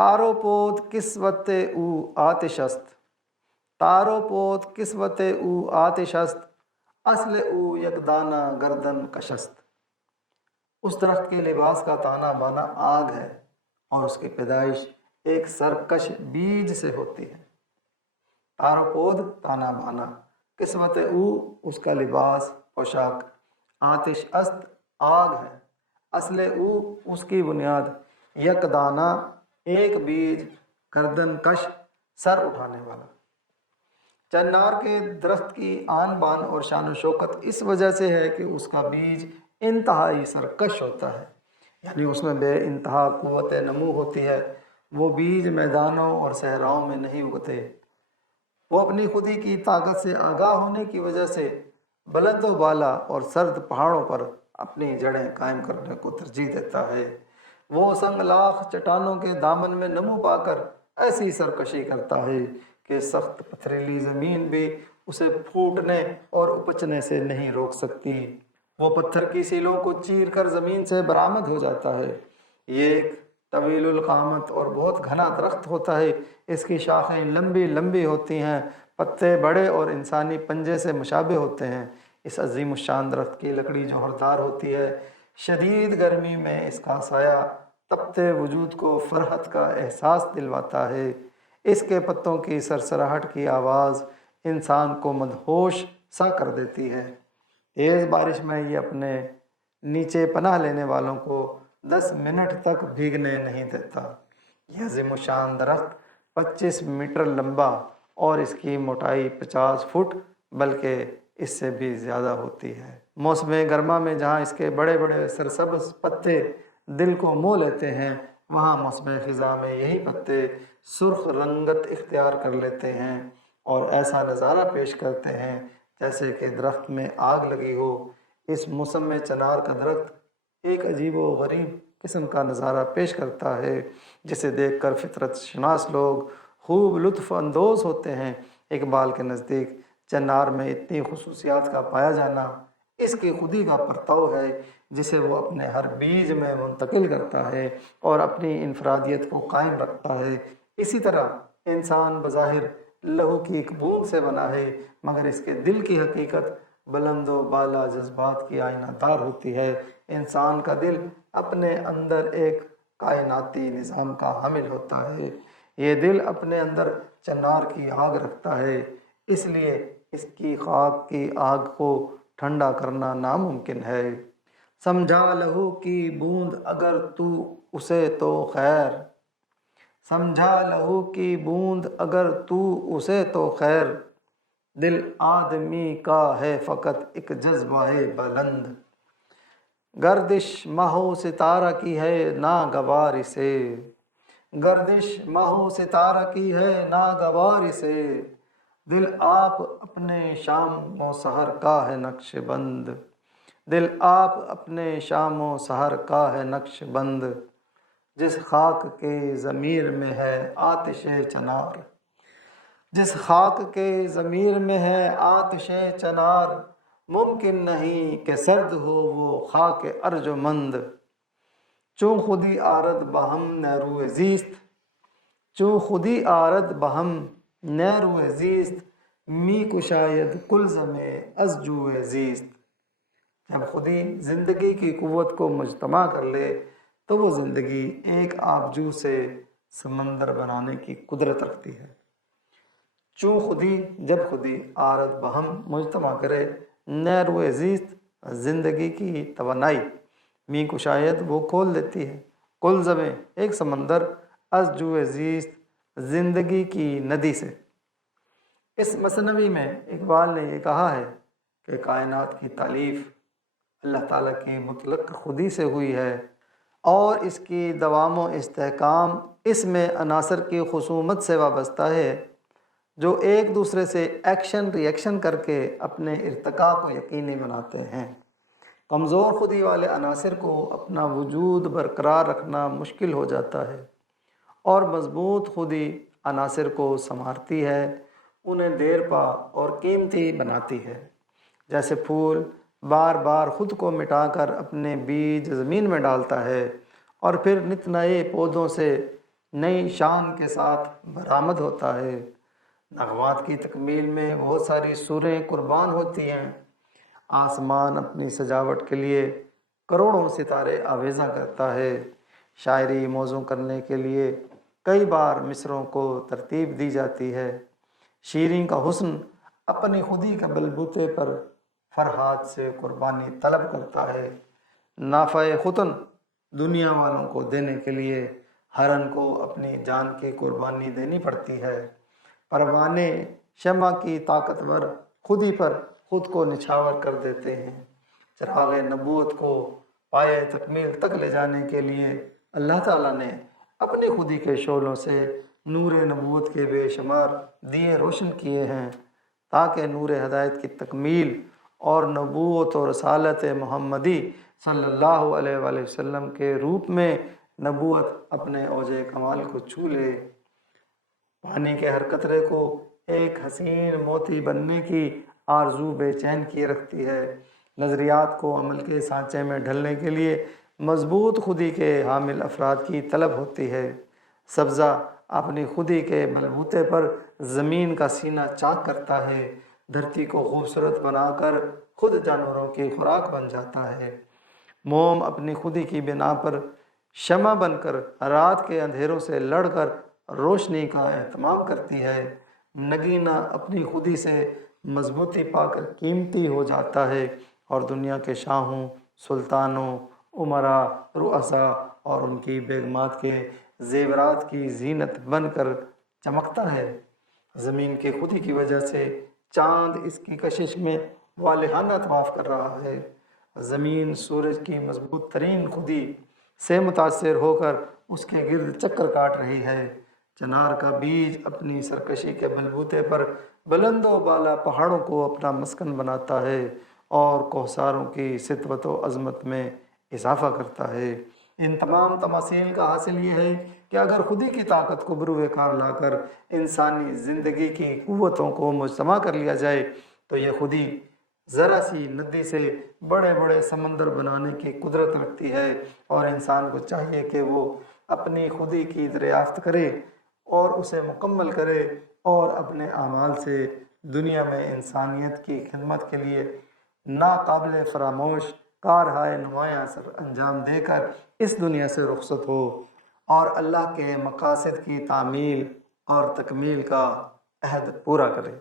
تارو پود قسوت او آتش است، تارو پود قسوت او آتش است، اصل او یک دانہ گردن کشست۔ اس درخت کے لباس کا تانا بانا آگ ہے اور اس کی پیدائش ایک سرکش بیج سے ہوتی ہے۔ تارو پود تانا بانا، قسمت او اس کا لباس پوشاک، آتش است آگ ہے، اصل او اس کی بنیاد، یک دانہ ایک بیج، گردن کش سر اٹھانے والا۔ چنار کے درخت کی آن بان اور شان و شوکت اس وجہ سے ہے کہ اس کا بیج انتہائی سرکش ہوتا ہے، یعنی اس میں بے انتہا قوت نمو ہوتی ہے۔ وہ بیج میدانوں اور صحراؤں میں نہیں اگتے، وہ اپنی خودی کی طاقت سے آگاہ ہونے کی وجہ سے بلند و بالا اور سرد پہاڑوں پر اپنی جڑیں قائم کرنے کو ترجیح دیتا ہے۔ وہ سنگ لاخ چٹانوں کے دامن میں نمو پا کر ایسی سرکشی کرتا ہے کہ سخت پتھریلی زمین بھی اسے پھوٹنے اور اپچنے سے نہیں روک سکتی۔ وہ پتھر کی سیلوں کو چیر کر زمین سے برآمد ہو جاتا ہے۔ یہ ایک طویل القامت اور بہت گھنا درخت ہوتا ہے۔ اس کی شاخیں لمبی لمبی ہوتی ہیں، پتے بڑے اور انسانی پنجے سے مشابہ ہوتے ہیں۔ اس عظیم الشان درخت کی لکڑی جوہردار ہوتی ہے۔ شدید گرمی میں اس کا سایہ تپتے وجود کو فرحت کا احساس دلواتا ہے۔ اس کے پتوں کی سرسراہٹ کی آواز انسان کو مدہوش سا کر دیتی ہے۔ تیز بارش میں یہ اپنے نیچے پناہ لینے والوں کو 10 منٹ تک بھیگنے نہیں دیتا۔ یہ عظیم الشان درخت 25 میٹر لمبا اور اس کی موٹائی 50 فٹ بلکہ اس سے بھی زیادہ ہوتی ہے۔ موسم گرما میں جہاں اس کے بڑے بڑے سرسبز پتے دل کو مو لیتے ہیں، وہاں موسم خزاں میں یہی پتے سرخ رنگت اختیار کر لیتے ہیں اور ایسا نظارہ پیش کرتے ہیں جیسے کہ درخت میں آگ لگی ہو۔ اس موسم میں چنار کا درخت ایک عجیب و غریب قسم کا نظارہ پیش کرتا ہے جسے دیکھ کر فطرت شناس لوگ خوب لطف اندوز ہوتے ہیں۔ اقبال کے نزدیک چنار میں اتنی خصوصیات کا پایا جانا اس کی خودی کا پرتو ہے جسے وہ اپنے ہر بیج میں منتقل کرتا ہے اور اپنی انفرادیت کو قائم رکھتا ہے۔ اسی طرح انسان بظاہر لہو کی ایک بوند سے بنا ہے، مگر اس کے دل کی حقیقت بلند و بالا جذبات کی آئینہ دار ہوتی ہے۔ انسان کا دل اپنے اندر ایک کائناتی نظام کا حامل ہوتا ہے۔ یہ دل اپنے اندر چنار کی آگ رکھتا ہے، اس لیے اس کی خاک کی آگ کو ٹھنڈا کرنا ناممکن ہے۔ سمجھا لہو کی بوند اگر تو اسے تو خیر، سمجھا لہو کی بوند اگر تو اسے تو خیر، دل آدمی کا ہے فقط ایک جذبہ بلند، گردش ماہ و ستارہ کی ہے ناگوار اسے، گردش ماہ و ستارہ کی ہے ناگوار اسے، دل آپ اپنے شام و سحر کا ہے نقش بند، دل آپ اپنے شام و سحر کا ہے نقش بند، جس خاک کے ضمیر میں ہے آتش چنار، جس خاک کے ضمیر میں ہے آتش چنار، ممکن نہیں کہ سرد ہو وہ خاک ارجمند، چوں خودی آرد بہم نیروی زیست، چوں خودی آرد بہم نیروی زیست، می کشاید کلزم از جوی زیست۔ جب خودی زندگی کی قوت کو مجتمع کر لے تو وہ زندگی ایک آبجو سے سمندر بنانے کی قدرت رکھتی ہے۔ چوں خودی، جب خودی آرد بہم مجتمع کرے، نیروی زیست زندگی کی توانائی، می کو شاید وہ کھول دیتی ہے، کل زمیں ایک سمندر، از جو زیست زندگی کی ندی سے۔ اس مثنوی میں اقبال نے یہ کہا ہے کہ کائنات کی تالیف اللہ تعالیٰ کی مطلق خودی سے ہوئی ہے اور اس کی دوام و استحکام اس میں عناصر کی خصومت سے وابستہ ہے جو ایک دوسرے سے ایکشن ری ایکشن کر کے اپنے ارتقاء کو یقینی بناتے ہیں۔ کمزور خودی والے عناصر کو اپنا وجود برقرار رکھنا مشکل ہو جاتا ہے اور مضبوط خودی عناصر کو سنوارتی ہے، انہیں دیر پا اور قیمتی بناتی ہے۔ جیسے پھول بار بار خود کو مٹا کر اپنے بیج زمین میں ڈالتا ہے اور پھر نت نئے پودوں سے نئی شان کے ساتھ برآمد ہوتا ہے۔ نغمات کی تکمیل میں بہت ساری سوریں قربان ہوتی ہیں۔ آسمان اپنی سجاوٹ کے لیے کروڑوں ستارے آویزاں کرتا ہے۔ شاعری موزوں کرنے کے لیے کئی بار مصروں کو ترتیب دی جاتی ہے۔ شیریں کا حسن اپنی خودی کے بلبوتے پر فرحات سے قربانی طلب کرتا ہے۔ نافع ختن دنیا والوں کو دینے کے لیے ہرن کو اپنی جان کی قربانی دینی پڑتی ہے۔ پروانے شمع کی طاقتور خودی پر خود کو نچھاور کر دیتے ہیں۔ چراغ نبوت کو پائے تکمیل تک لے جانے کے لیے اللہ تعالیٰ نے اپنی خودی کے شعلوں سے نور نبوت کے بے شمار دیے روشن کیے ہیں، تاکہ نور ہدایت کی تکمیل اور نبوت اور رسالت محمدی صلی اللہ علیہ وآلہ وسلم کے روپ میں نبوت اپنے اوج کمال کو چھو لے۔ پانی کے ہر قطرے کو ایک حسین موتی بننے کی آرزو بے چین کیے رکھتی ہے۔ نظریات کو عمل کے سانچے میں ڈھلنے کے لیے مضبوط خودی کے حامل افراد کی طلب ہوتی ہے۔ سبزہ اپنی خودی کے بلبوتے پر زمین کا سینہ چاک کرتا ہے، دھرتی کو خوبصورت بنا کر خود جانوروں کی خوراک بن جاتا ہے۔ موم اپنی خودی کی بنا پر شمع بن کر رات کے اندھیروں سے لڑ کر روشنی کا اہتمام کرتی ہے۔ نگینہ اپنی خودی سے مضبوطی پا کر قیمتی ہو جاتا ہے اور دنیا کے شاہوں، سلطانوں، امراء، رؤساء اور ان کی بیگمات کے زیورات کی زینت بن کر چمکتا ہے۔ زمین کی خودی کی وجہ سے چاند اس کی کشش میں والہانہ طواف کر رہا ہے۔ زمین سورج کی مضبوط ترین خودی سے متاثر ہو کر اس کے گرد چکر کاٹ رہی ہے۔ چنار کا بیج اپنی سرکشی کے بلبوتے پر بلند و بالا پہاڑوں کو اپنا مسکن بناتا ہے اور کوہساروں کی سطوت و عظمت میں اضافہ کرتا ہے۔ ان تمام تماثیل کا حاصل یہ ہے کہ اگر خودی کی طاقت کو بروئے کار لا کر انسانی زندگی کی قوتوں کو مجتمع کر لیا جائے تو یہ خودی ذرا سی ندی سے بڑے بڑے سمندر بنانے کی قدرت رکھتی ہے، اور انسان کو چاہیے کہ وہ اپنی خودی کی دریافت کرے اور اسے مکمل کرے اور اپنے اعمال سے دنیا میں انسانیت کی خدمت کے لیے ناقابل فراموش کارہائے نمایاں سر انجام دے کر اس دنیا سے رخصت ہو اور اللہ کے مقاصد کی تعمیل اور تکمیل کا عہد پورا کرے۔